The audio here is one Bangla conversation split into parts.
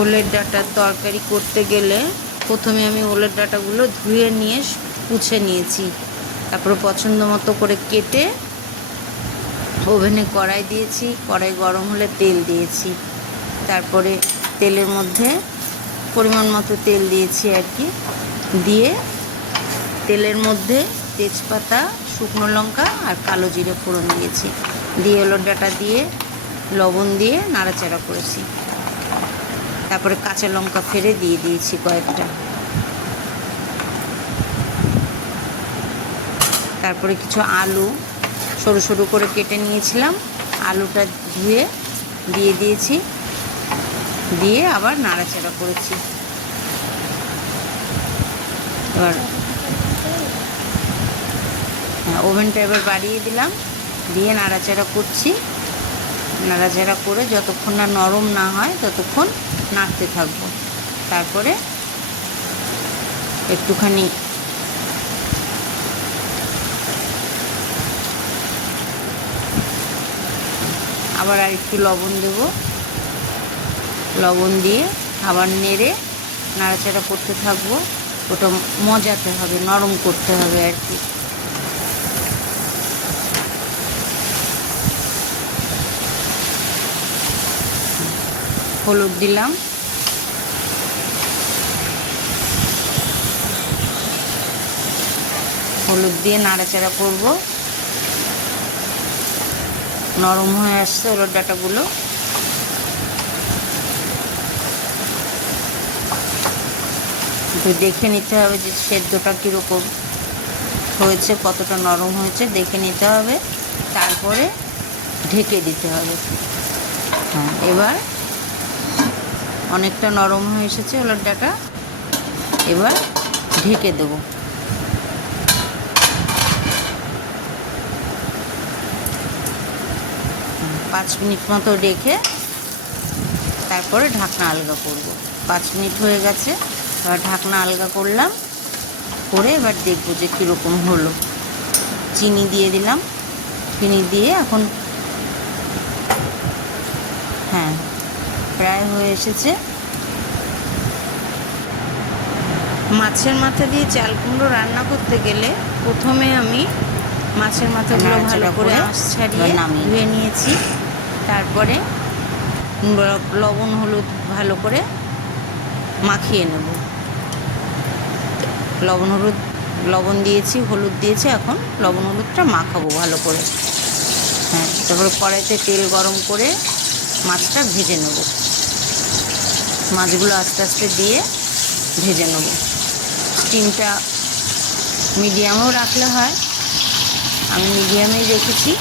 ওলের ডাঁটার তরকারি করতে গেলে প্রথমে আমি ওলের ডাঁটাগুলো ধুয়ে নিয়ে পুছে নিয়েছি, তারপরে পছন্দ মতো করে কেটে ওভেনে কড়াই দিয়েছি, কড়াই গরম হলে তেল দিয়েছি, তারপরে তেলের মধ্যে পরিমাণ মতো তেল দিয়েছি আর কি, দিয়ে তেলের মধ্যে তেজপাতা, শুকনো লঙ্কা আর কালো জিরে ফোড়ন দিয়েছি, দিয়ে ওলের ডাঁটা দিয়ে লবণ দিয়ে নাড়াচাড়া করেছি, তারপরে কাঁচা লঙ্কা ফেলে দিয়ে দিয়েছি কয়েকটা, তারপরে কিছু আলু সরু সরু করে কেটে নিয়েছিলাম, আলুটা ধুয়ে দিয়ে দিয়েছি, দিয়ে আবার নাড়াচাড়া করেছি। এবার ওভেনটা এবার বাড়িয়ে দিলাম, দিয়ে নাড়াচাড়া করছি, নাড়াচাড়া করে যতক্ষণ না নরম না হয় ততক্ষণ নাড়তে থাকবো, তারপরে একটুখানি আবার আর একটু লবণ দেব, লবণ দিয়ে আবার নেড়ে নাড়াচাড়া করতে থাকবো, ওটা মজাতে হবে, নরম করতে হবে আর কি। হলুদ দিলাম, হলুদ দিয়ে নাড়াচাড়া করব, নরম হয়ে আসছে ওলের ডাঁটাগুলো, একটু দেখে নিতে হবে যে সেদ্ধটা কীরকম হয়েছে, কতটা নরম হয়েছে দেখে নিতে হবে, তারপরে ঢেকে দিতে হবে। হ্যাঁ, এবার অনেকটা নরম হয়ে এসেছে ওলের ডাঁটা, এবার ঢেকে দেবো। 5 মিনিট মতো রেখে তারপরে ঢাকনা আলগা করব। 5 মিনিট হয়ে গেছে, এবার ঢাকনা আলগা করলাম, করে এবার দেখবো যে কীরকম হলো। চিনি দিয়ে দিলাম, চিনি দিয়ে এখন হ্যাঁ প্রায় হয়ে এসেছে। মাছের মাথা দিয়ে চাল কুমড়ো রান্না করতে গেলে প্রথমে আমি মাছের মাথাগুলো ভালো করে আঁশ ছাড়িয়ে ধুয়ে নিয়েছি, তারপরে লবণ হলুদ ভালো করে মাখিয়ে নেব। লবণ দিয়েছি, হলুদ দিয়েছি, এখন লবণ হলুদটা মাখাবো ভালো করে। হ্যাঁ, তারপরে কড়াইতে তেল গরম করে মাছটা ভেজে নেব, মাছগুলো আস্তে আস্তে দিয়ে ভেজে নেব। স্টিমটা মিডিয়ামেও রাখলে হয়, আমি মিডিয়ামেই রেখেছি।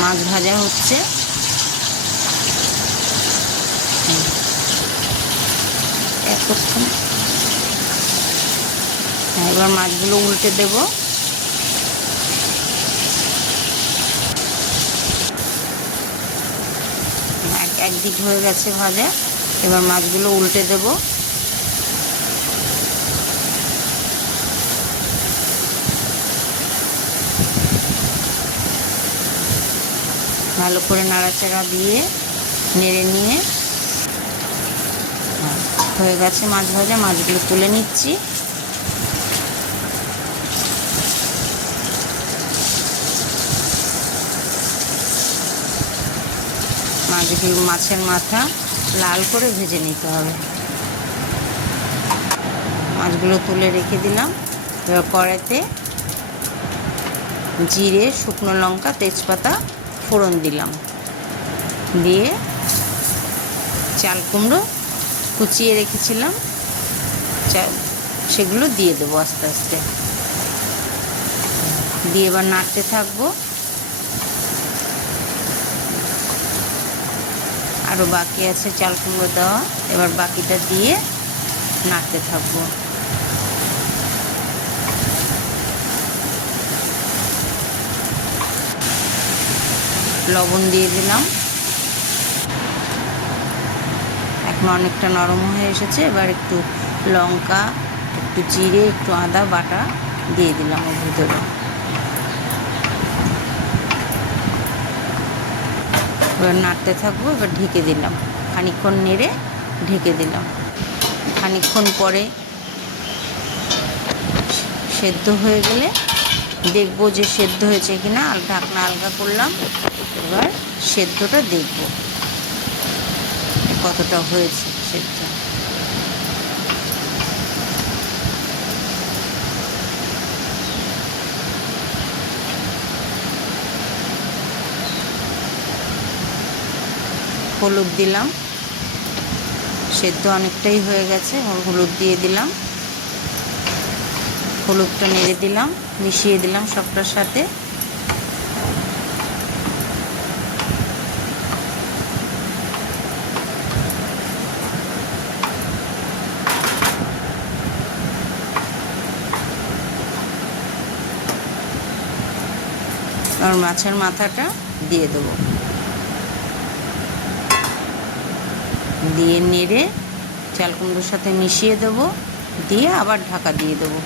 মাছ ভাজা হচ্ছে, এতক্ষণ। এবার মাছগুলো উল্টে দেব, একদিক হয়ে গেছে ভাজা, এবার মাছগুলো উল্টে দেব। ভালো করে নাড়াচাড়া দিয়ে নেড়ে নিয়ে হয়ে গেছে মাছ ভাজা, মাছগুলো তুলে নিচ্ছি। মাছের মাথা লাল করে ভেজে নিতে হবে। মাছগুলো তুলে রেখে দিলাম, এবার কড়াইতে জিরে, শুকনো লঙ্কা, তেজপাতা ফোড়ন দিলাম, দিয়ে চাল কুমড়ো কুচিয়ে রেখেছিলাম সেগুলো দিয়ে দেবো আস্তে আস্তে, দিয়ে এবার নাড়তে থাকবো। আরও বাকি আছে চাল কুমড়ো দেওয়া, এবার বাকিটা দিয়ে নাড়তে থাকবো। লবণ দিয়ে দিলাম, অনেকটা নরম হয়ে এসেছে। এবার একটু লঙ্কা, একটু জিরে, একটু আদা বাটা দিয়ে দিলাম ওর ভিতরে। এবার নাড়তে থাকবো। এবার ঢেকে দিলাম, খানিকক্ষণ নেড়ে ঢেকে দিলাম। খানিকক্ষণ পরে সেদ্ধ হয়ে গেলে দেখবো যে সেদ্ধ হয়েছে কিনা। ঢাকনা আলগা করলাম। এবার সেদ্ধটা দেখব কতটা হয়েছে সেদ্ধ। হলুদ দিলাম, সেদ্ধ অনেকটাই হয়ে গেছে। হলুদ দিয়ে দিলাম, হলুদটা নেড়ে দিলাম, মিশিয়ে দিলাম সবটার সাথে। আর মাছের মাথাটা দিয়ে দেবো, দিয়ে নেড়ে চাল কুমড়োর সাথে মিশিয়ে দেবো, দিয়ে আবার ঢাকা দিয়ে দেবো।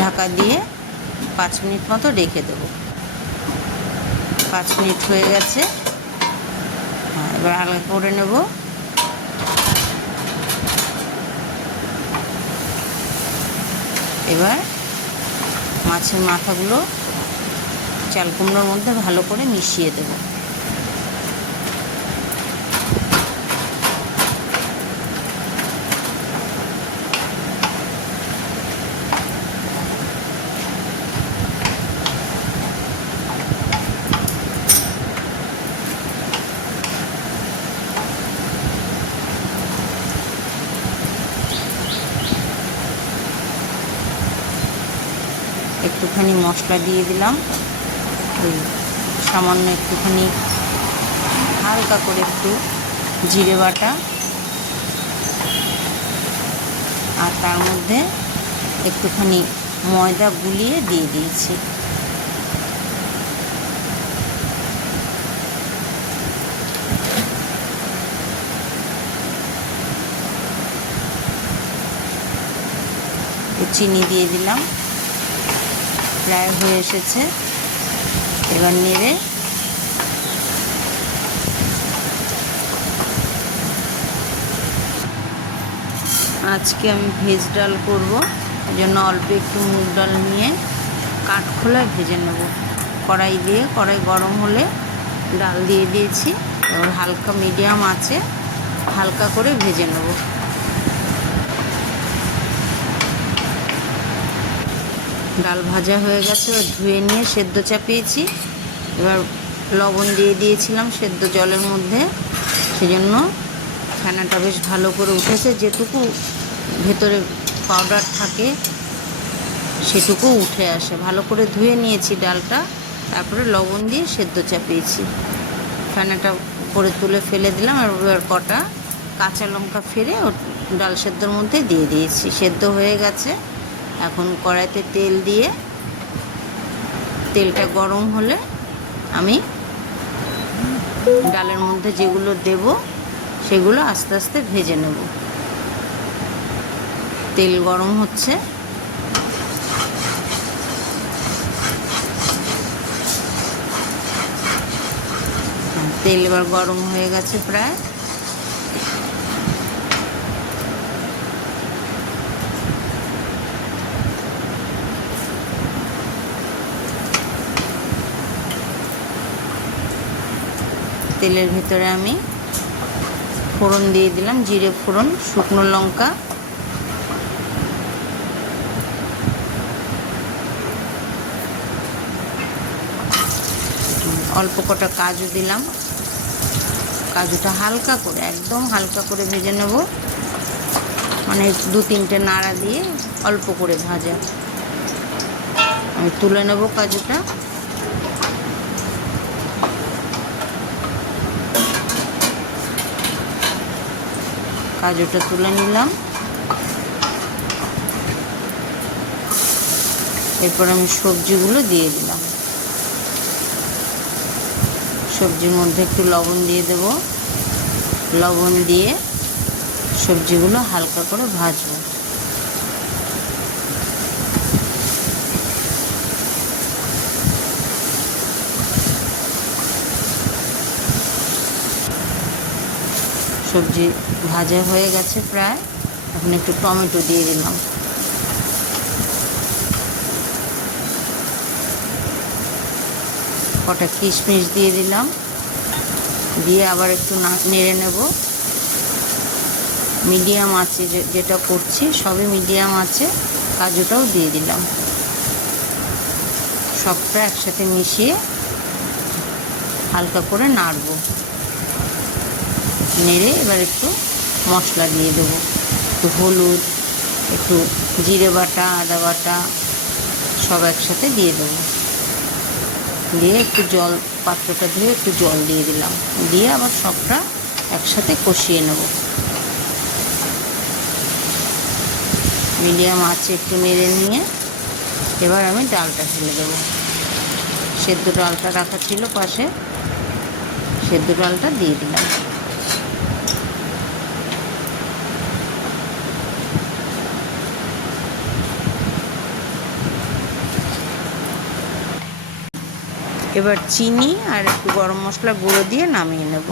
ঢাকা দিয়ে 5 মিনিট মতো রেখে দেবো। 5 মিনিট হয়ে গেছে। এবার আলাদা করে নেব। এবার মাছের মাথাগুলো চাল কুমড়োর মধ্যে ভালো করে মিশিয়ে দেব। একটুখানি মশলা দিয়ে দিলাম, ওই সামান্য একটুখানি হালকা করে একটু জিরে বাটা, আর তার মধ্যে একটুখানি ময়দা গুলিয়ে দিয়ে দিয়েছি। চিনি দিয়ে দিলাম, প্রায় হয়ে এসেছে। এবার নেড়ে আজকে আমি ভেজ ডাল করব, এই জন্য অল্প একটু মুগ ডাল নিয়ে কাঠখোলায় ভেজে নেব। কড়াই গরম হলে ডাল দিয়ে দিয়েছি। এবার হালকা মিডিয়াম আঁচে হালকা করে ভেজে নেব। ডাল ভাজা হয়ে গেছে। এবার ধুয়ে নিয়ে সেদ্ধ চাপিয়েছি। এবার লবণ দিয়ে দিয়েছিলাম সেদ্ধ জলের মধ্যে, সেজন্য ফেনাটা বেশ ভালো করে উঠেছে। যেটুকু ভেতরে পাউডার থাকে সেটুকু উঠে আসে। ভালো করে ধুয়ে নিয়েছি ডালটা, তারপরে লবণ দিয়ে সেদ্ধ চাপিয়েছি। ফেনাটা উপরে তুলে ফেলে দিলাম। আর এবার কটা কাঁচা লঙ্কা ফেলে ডাল সেদ্ধর মধ্যে দিয়ে দিয়েছি। সেদ্ধ হয়ে গেছে। এখন কড়াইতে তেল দিয়ে, তেলটা গরম হলে আমি ডালের মধ্যে যেগুলো দেব সেগুলো আস্তে আস্তে ভেজে নেব। তেল গরম হচ্ছে। তেল এবার গরম হয়ে গেছে প্রায়। তেলের ভিতরে আমি ফোড়ন দিয়ে দিলাম, জিরে ফোড়ন, শুকনো লঙ্কা, অল্প কটা কাজু দিলাম। কাজুটা হালকা করে, একদম হালকা করে ভেজে নেব, মানে 2-3টে নাড়া দিয়ে অল্প করে ভাজা। আমি তুলে নেব কাজুটা। কাজুটা তুলে নিলাম। এরপর আমি সবজিগুলো দিয়ে দিলাম। সবজির মধ্যে একটু লবণ দিয়ে দেব। লবণ দিয়ে সবজিগুলো হালকা করে ভাজবো। সবজি ভাজা হয়ে গেছে প্রায়। এখন একটু টমেটো দিয়ে দিলাম। কটা কিশমিশ দিয়ে দিলাম, দিয়ে আবার একটু নেড়ে নেব। মিডিয়াম আঁচে যেটা করছি সবই মিডিয়াম আঁচে। কাজুটাও দিয়ে দিলাম। সবটা একসাথে মিশিয়ে হালকা করে নাড়ব। নেড়ে এবার একটু মশলা দিয়ে দেবো। একটু হলুদ, একটু জিরে বাটা, আদা বাটা সব একসাথে দিয়ে দেবো। দিয়ে একটু জল, পাত্রটা ধুয়ে একটু জল দিয়ে দিলাম। দিয়ে আবার সবটা একসাথে কষিয়ে নেব। মিডিয়াম আঁচে একটু নেড়ে নিয়ে এবার আমি ডালটা ঢেলে দেবো। সেদ্ধ ডালটা রাখা ছিল পাশে, সেদ্ধ ডালটা দিয়ে দিলাম। এবার চিনি আর একটু গরম মশলা গুঁড়ো দিয়ে নামিয়ে নেব।